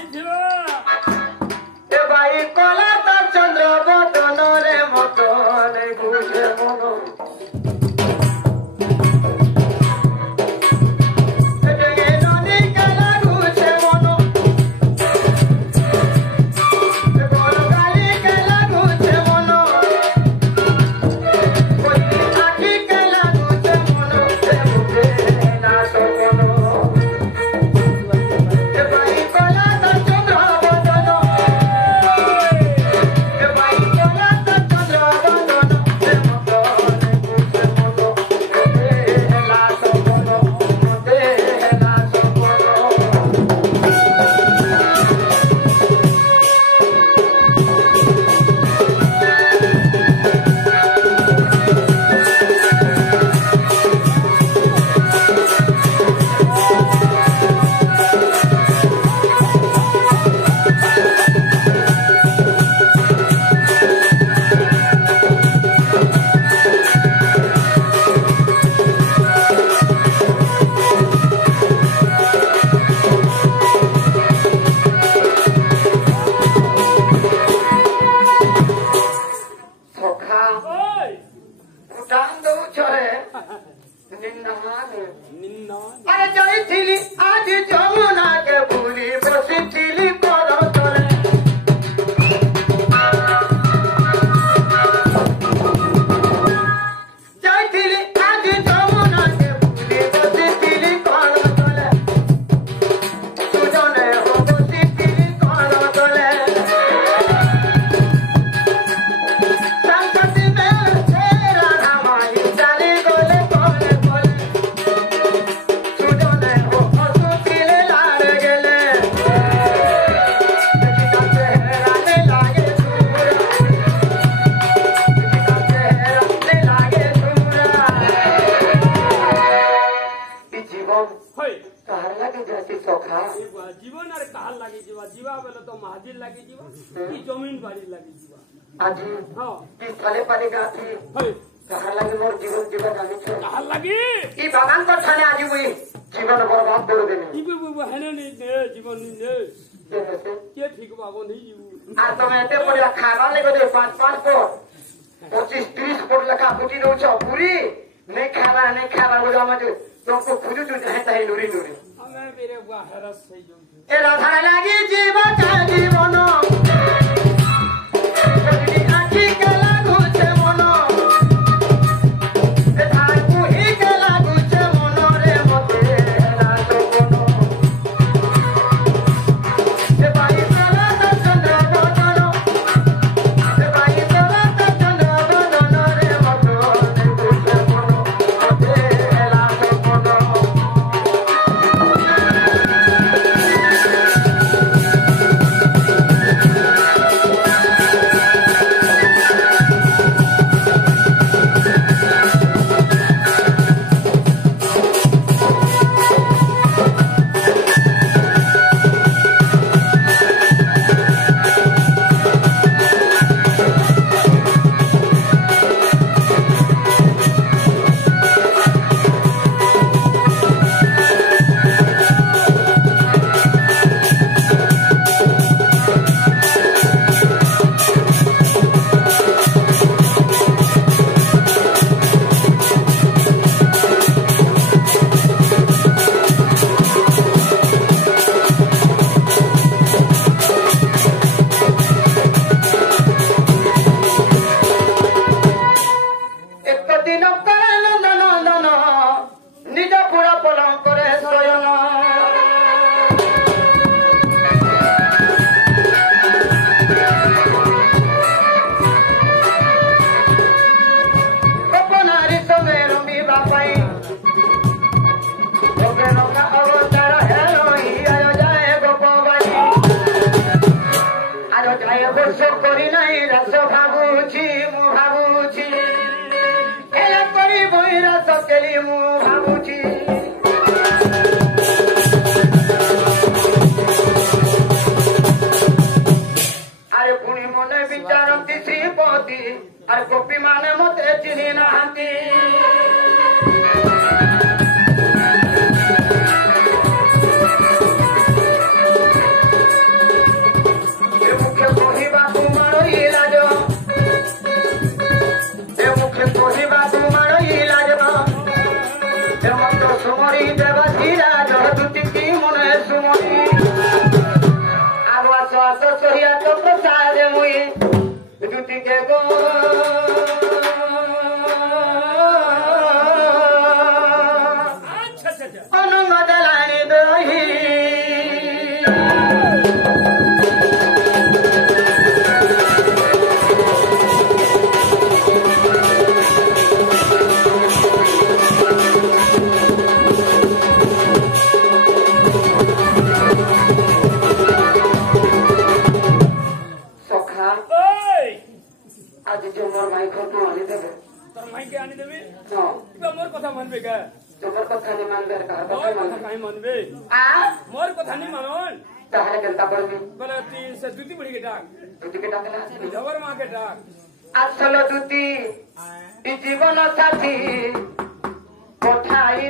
ए भाई कला तो चंद्र बदन रे मतन बुझे मन बास सोहिया तो प्रसाद मुई जुटी के गो अनुमदलानी दही आज जो मोर भाई को आनी देबे तोर भाई के आनी देबे हां तो मोर कथा मानबे का जो मोर कथा नहीं मानबे का मोर कथा काई मानबे आ मोर कथा नहीं मानन ताहले केनता परबी बोले ती से दुती बड़ी के डाकला जबर मां के डाक আসল দুতি জীবন সাথী কোথায়